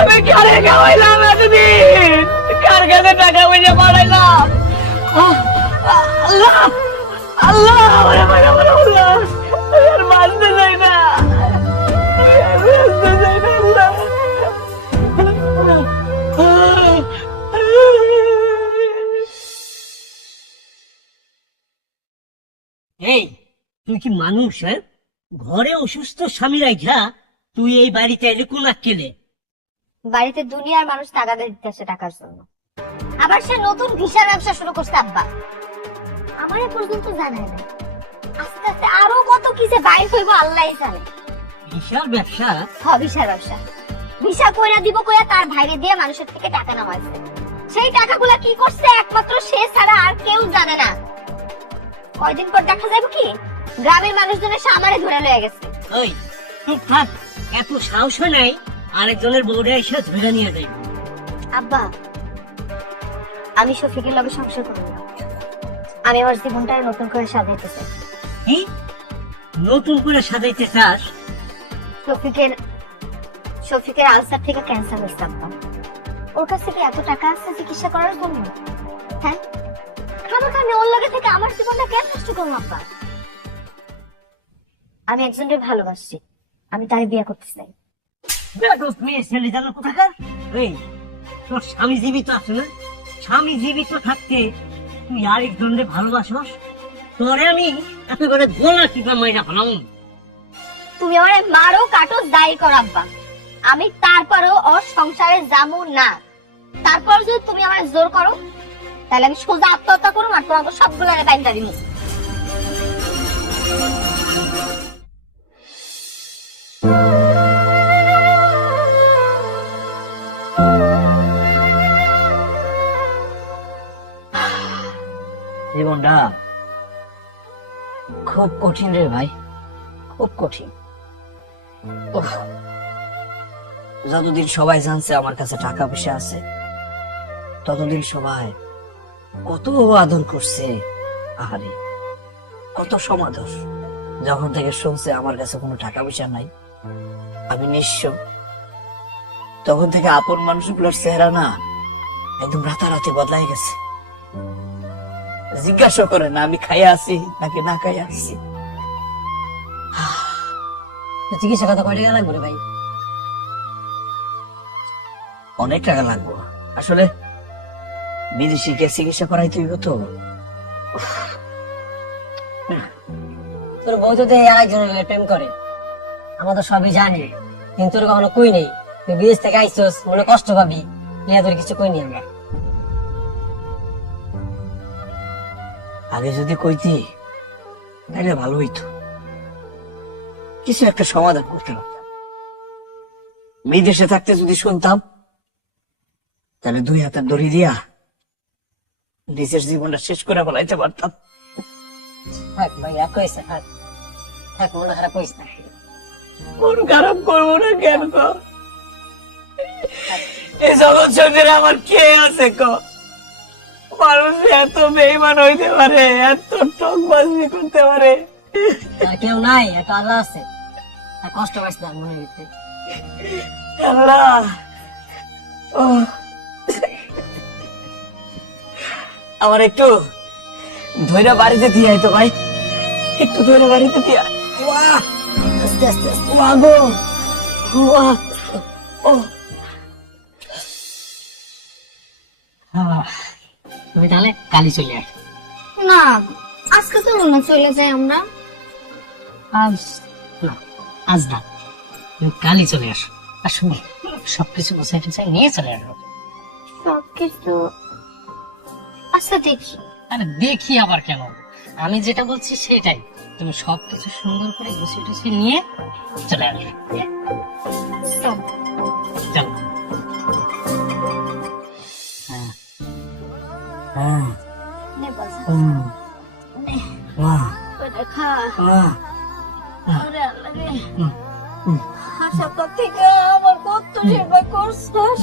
আমি কারে খাওয়াইলাম এতদিন, কার কাছে টাকা পয়সা পাঠাইলাম? আল্লাহ, আল্লাহ আমার আল্লাহ, আমি আর বাঁচতে চাই না। এই তুই কি মানুষ? হ্যাঁ, ঘরে অসুস্থ স্বামী রাইখা তুই এই বাড়িতে এলে কোন আক্কেলে? বাড়িতে দুনিয়ার মানুষ তাগাদা দিতেছে টাকার জন্য, আবার সে নতুন ভিসার ব্যবসা শুরু করছে। আব্বা আমার এ পর্যন্ত জানায় না, আস্তে আস্তে আরো কত কি যে বাইর হইব আল্লাহই জানে। বিশাল ব্যবসা। ভিসার ব্যবসা, ভিসা কইরা দিব কইরা তার ভাইরে দিয়ে মানুষের থেকে টাকা নামাইছে। সেই টাকাগুলা কি করছে একমাত্র সে ছাড়া আর কেউ জানে না। কয়দিন পর দেখা যাবে কি গ্রামের মানুষজনের সামারে ধরে লয়ে গেছে। ওই চুপ থাক, এত সাহস নাই আরেকজনের বউরে এসে ধরে নিয়ে যাই। আব্বা আমি শফিকের লগে সংসার করব না, আমি আমার জীবনটা নতুন করে সাজাইতে চাই। কি নতুন করে সাজাইতে চাস? শফিকের আলসার থেকে ক্যান্সার হয়েছে আব্বা। ওর কাছে কি এত টাকা আছে চিকিৎসা করার জন্য? হ্যাঁ, আমি ওর লগে থেকে আমার জীবনটা কেন নষ্ট করবো আব্বা? আমি একজনকে ভালোবাসছি, আমি তার বিয়ে করতে চাই। মেয়ে ছেলে জানো কোথাকার? এই তোর স্বামী জীবিত আছে না? স্বামী জীবিত থাকতে তুই আরেকজনকে ভালোবাসস? তোরে আমি এত করে গোলা টিপা মাইরা ফেলাম। তুমি আমারে মারো কাটো যাই কর আব্বা, আমি তারপরেও ওর সংসারে যাবো না। তারপর যদি তুমি আমার জোর করো তাহলে আমি সোজা আত্মহত্যা করবো আর তোমাকে সবগুলো বাইন্দা দিব। জীবনটা খুব কঠিন রে ভাই, খুব কঠিন। উফ, যতদিন সবাই জানছে আমার কাছে টাকা পয়সা আছে, ততদিন সবাই কত আদর করছে। আহারে কত সমাদর। যখন থেকে শুনছে আমার কাছে কোনো টাকা পয়সা নাই, আমি নিঃস্ব, তখন থেকে আপন মানুষগুলোর চেহারা না একদম রাতারাতি বদলাই গেছে। জিজ্ঞাসা করে না আমি খাইয়া আছি নাকি না খাইয়া আছি। চিকিৎসা কথা কয় টাকা লাগবে রে ভাই? অনেক টাকা লাগবে আসলে, বিদেশি গিয়ে চিকিৎসা করাইতে হইব তো। তোর বউ তো আরেকজনের প্রেম করে, আমরা তো সবই জানি, কিন্তু তোর কখনো কই নেই। তুই বিদেশ থেকে আইসোস, মনে কষ্ট পাবি, নিয়ে তোর কিছু কই নি আমরা। আগে যদি কইতি তাহলে ভালো হইতো, কিছু একটা সমাধান করতে পারতাম। বিদেশে থাকতে যদি শুনতাম তাহলে 2 হাতে দড়ি দিয়া নিজের জীবনটা শেষ করে ফেলাইতে পারতাম। থাক ভাই, আর কইস না, থাক থাক, মনে খারাপ কইস না। মন খারাপ করবো না কেন গো? এই জগৎ সংসারে আমার কে আছে ক? মানুষ এত বেইমান হইতে পারে, এত ঠকবাজি করতে পারে? আর কেউ নাই, এত আল্লাহ আছে। আর কষ্ট পাইস না মনে ভিতরে। আল্লাহ, ও আমার একটু ধৈর্য বাড়িতে দিয়ে আইতো ভাই, একটু ধৈর্য বাড়িতে দিয়া। ওয়াহ, আস্তে আস্তে আস্তে। ওয়াহ গো, ওয়াহ, ও তুমি তাহলে কালি চলে আস। না, আজকে তো না চলে যাই আমরা। আজ না, আজ না, তুমি কালি চলে আসো। আর শুনি, সবকিছু গোছাই টোছাই নিয়ে চলে আসো। সবকিছু আচ্ছা দেখি। আরে দেখি আবার কেন? আমি যেটা বলছি সেটাই। তুমি সবকিছু সুন্দর করে গুছিয়ে টুছিয়ে নিয়ে চলে আসো। চল। চলো। হ্যাঁ, নে বাজা। হুম, নে, বাহ, ওটা খা। বাহ, ওরে আল্লাহ রে। হুম, হুম, আসার পর থেকে আমার কত সেবা করছস।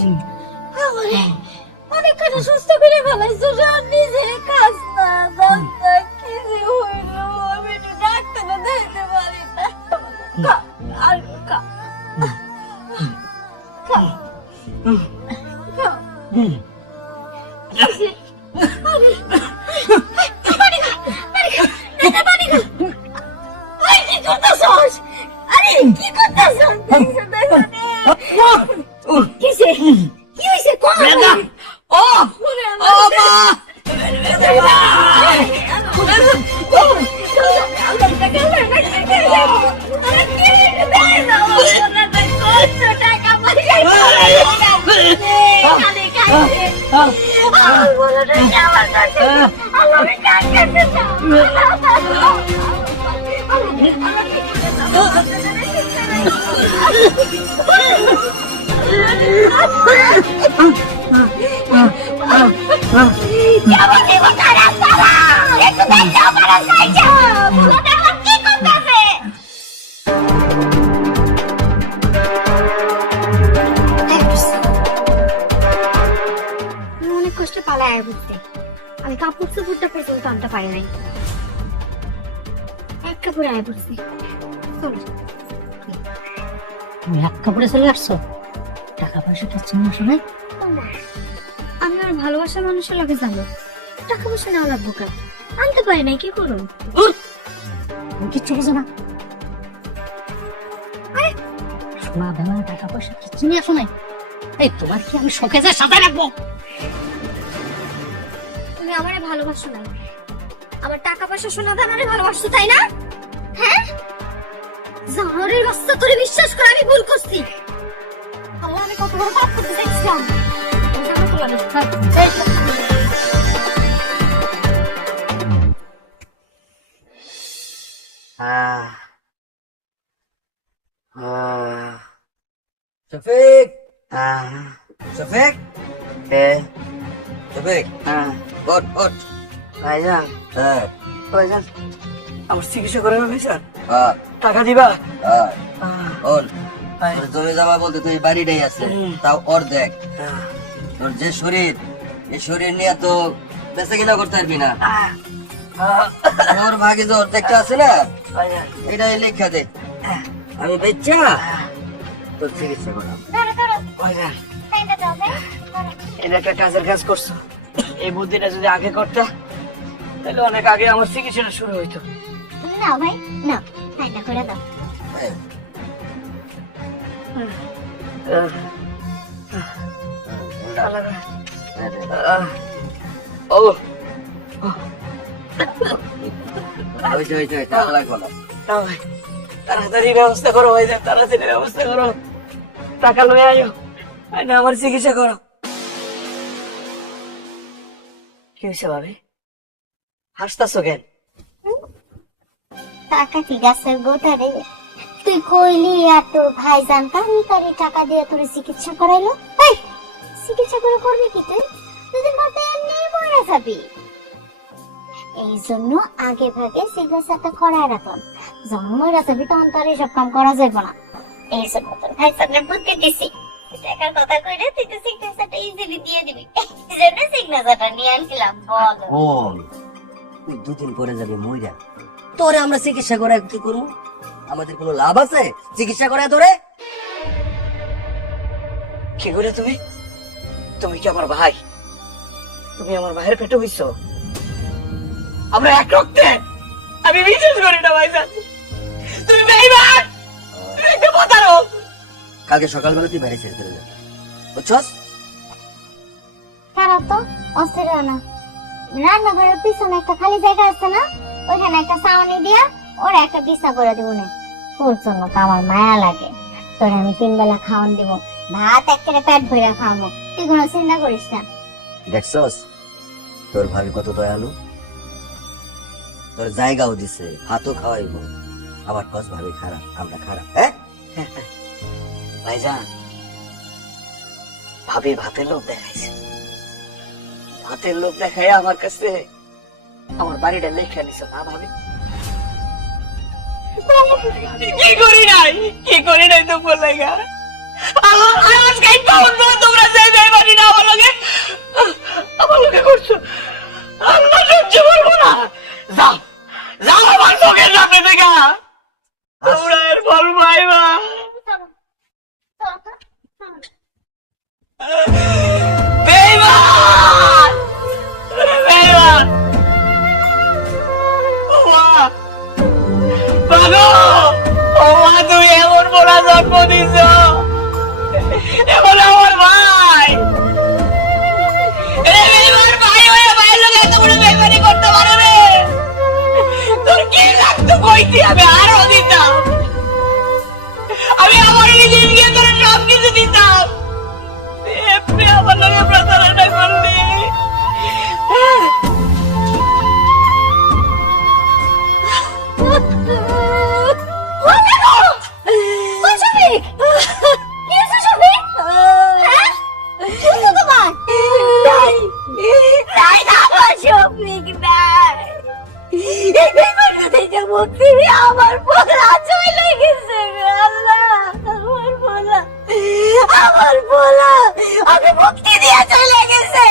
আমারে অনেকখানি সুস্থ করে ফেলাইছস, আর নিজে কাজ না দাস না, কি যে হইল আমি একটু ডাক্তারও দেখাতে পারি না। খা, আর খা। খা। খা। হুম। অনেক কষ্ট পালায় বুঝতে, আমি কাপড় চোপড়টা পর্যন্ত আনতে পারি নাই। এক কাপড়ে আয় পড়ছি। তুমি এক কাপড়ে চলে আসছো? টাকা পয়সাটা চিনি আসো নাই? আমি আর ভালোবাসার মানুষের লগে যাবো, টাকা পয়সা নেওয়া লাগবো কেন? আনতে পারি নাই, কি করুন? তুমি কিচ্ছু বুঝো না। সোনা দানা টাকা পয়সা কিচ্ছু নিয়ে আসো নাই? এই তোমার কি আমি শোকে যা সাথে রাখবো? তুমি আমারে ভালোবাসো না, আমার টাকা পয়সা সোনা দানারে ভালোবাসছো তাই না? হ্যাঁ, জানোয়ারের বাচ্চা, তোরে বিশ্বাস করে আমি ভুল করছি। আল্লাহ, আমি কত বড় পাপ করতে চাইছিলাম। জানো তো লাগে। শফিক, শফিক, শফিক, ওঠ ওঠ। ভাইজান, হ্যাঁ, ভাইজান, আমার চিকিৎসা করে হবে স্যার, হ্যাঁ, টাকা দিবা? হ্যাঁ, আহ, ওঠ। ভাই, তোর জমি জমা বলতে তুই বাড়িটাই আছে, তাও অর্ধেক। তোর যে শরীর, এই শরীর নিয়ে তো বেঁচে কিনা করতে পারবি না। তোর ভাগে যে অর্ধেকটা আছে না, ভাইজান, এটাই লেখা দে, আমি বেচা তোর চিকিৎসা করলাম। ধরো ধরো, ভাইজান, টাইমটা দাও ভাই। ধরো। এটা একটা কাজের কাজ করছো। এই বুদ্ধিটা যদি আগে করতা, তাহলে অনেক আগে আমার চিকিৎসাটা শুরু হইতো। নাও ভাই, নাও, টাইমটা করে দাও। এই, ও, হইছে, হইছে, হইছে, আর লাগবো না। না ভাই, তাড়াতাড়ি ব্যবস্থা করো ভাইজান, তাড়াতাড়ি ব্যবস্থা করো, টাকা লয়ে আয়ো, আইনা আমার চিকিৎসা করো। কি হয়েছে ভাবি, হাসতাছো কেন? টাকা কি গাছের গোটা রে? তুই কইলি আর তোর ভাইজান তাড়াতাড়ি টাকা দিয়ে তোর চিকিৎসা করাইলো। এই, চিকিৎসা করে করবি কি তুই? দুদিন পর তো এমনি মরে যাবি। এই জন্য আগে ভাগে সিগনেচারটা করায় রাখলাম, যখন মরে যাবি তখন তো আর এইসব কাম করা যাবে না। এই জন্য তোর ভাই সামনে বুদ্ধি দিছি, টাকার কথা কইলে তুই তো সিগনেচারটা ইজিলি দিয়ে দিবি, এই জন্য সিগনেচারটা নিয়ে আনছিলাম। বল ওই তুই দুদিন পরে যাবে মইরা, তোরে আমরা চিকিৎসা করে কি করবো? আমাদের কোনো লাভ আছে চিকিৎসা করে তোরে? কি করে তুমি? তুমি কি আমার ভাই? তুমি আমার ভাইয়ের পেটে হইছো? আমরা এক রক্তে। আমি বিশ্বাস করি না ভাইজান, তুমি বেঈমান, তুমি একটা প্রতারক। কালকে সকালবেলা তুই বাইরে ছেড়ে চলে যাবে, বুঝছস? খারাপ তো অস্থির হয় না, রান্নাঘরের পিছনে একটা খালি জায়গা আছে না, ওইখানে একটা ছাউনি দিয়া ওরা একটা বিছনা করে দিব না। তোর জন্য তো আমার মায়া লাগে, তোর আমি 3 বেলা খাওয়ান দিব, ভাত একেবারে পেট ভরে খাওয়াবো, তুই কোনো চিন্তা করিস না। দেখছস তোর ভাবি কত দয়ালু, তোর জায়গাও দিছে, ভাতও খাওয়াইবো, আবার কস ভাবি খারাপ, আমরা খারাপ? হ্যাঁ ভাইজান, ভাবি ভাতের লোভ দেখাইছে, ভাতের লোভ দেখাই আমার কাছে আমার বাড়িটা লেখা নিছে না ভাবি। কি করি নাই তো বলেগা আমার কাই পাউন বল, তোমরা যাই যাই বাড়ি না আমার লগে করছো, আমরা সহ্য করবো না। যাও যাও আমার চোখের সামনে দেখা, তোমরা এর ফল পাইবা। বেঈমান! বেঈমান! ওমা! বাগো! ওমা, তুই এমন বড় জন্ম দিছ! এমন আমার ভাই! এ বেঈমান ভাই হয়ে ভাইয়ের লোক এত বড় বেঈমানি করতে পারে রে! তোর কি লাগতো কইতি, আমি আরো দিতাম, আমি আমার নিজের গিয়ে তোর সব কিছু দিতাম, এমনি আমার লগে প্রতারণা করলি। আমার পোলা চলে গেছে, আমার পোলা, আমার পোলা আমি মুক্তি দিয়ে চলে গেছে।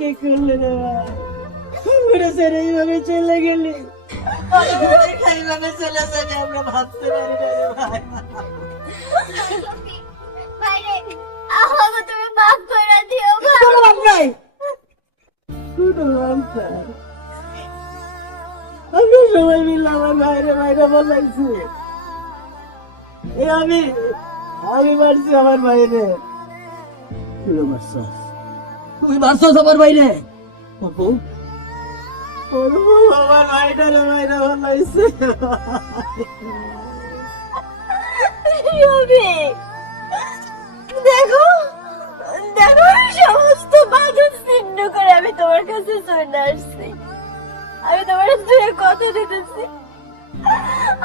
কি করলে রে ভাই, ছেড়ে এইভাবে চলে গেলি, এইভাবে চলে যাবে আমরা ভাবতে পারি না রে ভাই। বাইরে আমাকে তুমি মাফ করে দিও। কোনো ভাব নাই, কোনো ভাব নাই, আমরা সবাই মিলে আমার ভাইরে বাইরে বলাইছি, আমি মারছি আমার বাইরে। তুই মারছস, তুই মারছস আমার বাইরে? আমার ভাইটারে বাইরে বলাইছে। দেখো দেখো, সমস্ত বাধা ছিন্ন করে আমি তোমার কাছে চলে আসছি, আমি তোমার সাথে কথা দিতেছি,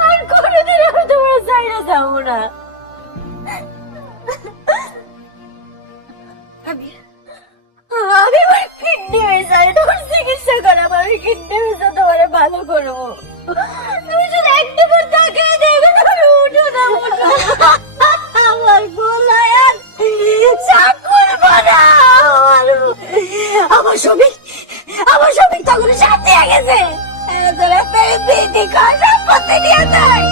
আর কোনোদিন আমি তোমার সাইডে যাবো না। আমি আমার কিডনি হয়েছে, আমি তোমার চিকিৎসা করাবো, আমি কিডনি হয়েছে তোমার ভালো করবো, তুমি যদি একটা বার তাকিয়ে দেখো তুমি উঠো না, আমার গলায় আর চাকুর বাঁধা, আমার শফিক তখন সাথে দিয়ে গেছে, তোরা পেরে বিধি কর সম্পত্তি নিয়ে যায়,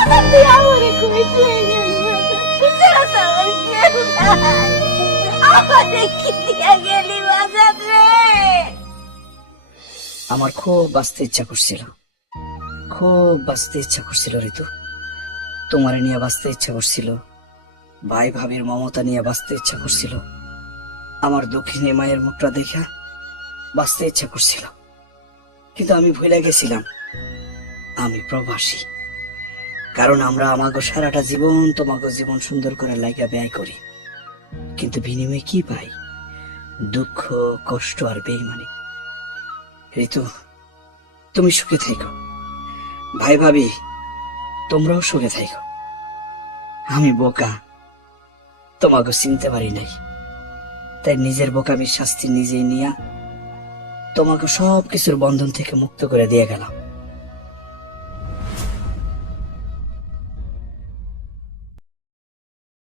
আমার তুই আমারে খুবই চেয়ে গেলি, ছাড়া তো আমার কেউ নাই, আমারে কি দিয়া গেলি বাজার রে। আমার খুব বাঁচতে ইচ্ছা করছিল, খুব বাঁচতে ইচ্ছা করছিল ঋতু, তোমারে নিয়ে বাঁচতে ইচ্ছা করছিল, ভাই ভাবির মমতা নিয়ে বাঁচতে ইচ্ছা করছিল, আমার দক্ষিণে মায়ের মুখটা দেখা বাঁচতে ইচ্ছা করছিল, কিন্তু আমি ভুলে গেছিলাম আমি প্রবাসী, কারণ আমরা আমাকে সারাটা জীবন তোমাকে জীবন সুন্দর করে লাইগা ব্যয় করি, কিন্তু বিনিময়ে কি পাই? দুঃখ, কষ্ট আর বেইমানি। ঋতু, তুমি সুখে থেকো, ভাই ভাবি তোমরাও সুখে থেকো, আমি বোকা, তোমাকে চিনতে পারি নাই, তাই নিজের বোকামির শাস্তি নিজেই নিয়া তোমাকে সব কিছুর বন্ধন থেকে মুক্ত করে দিয়ে গেলাম।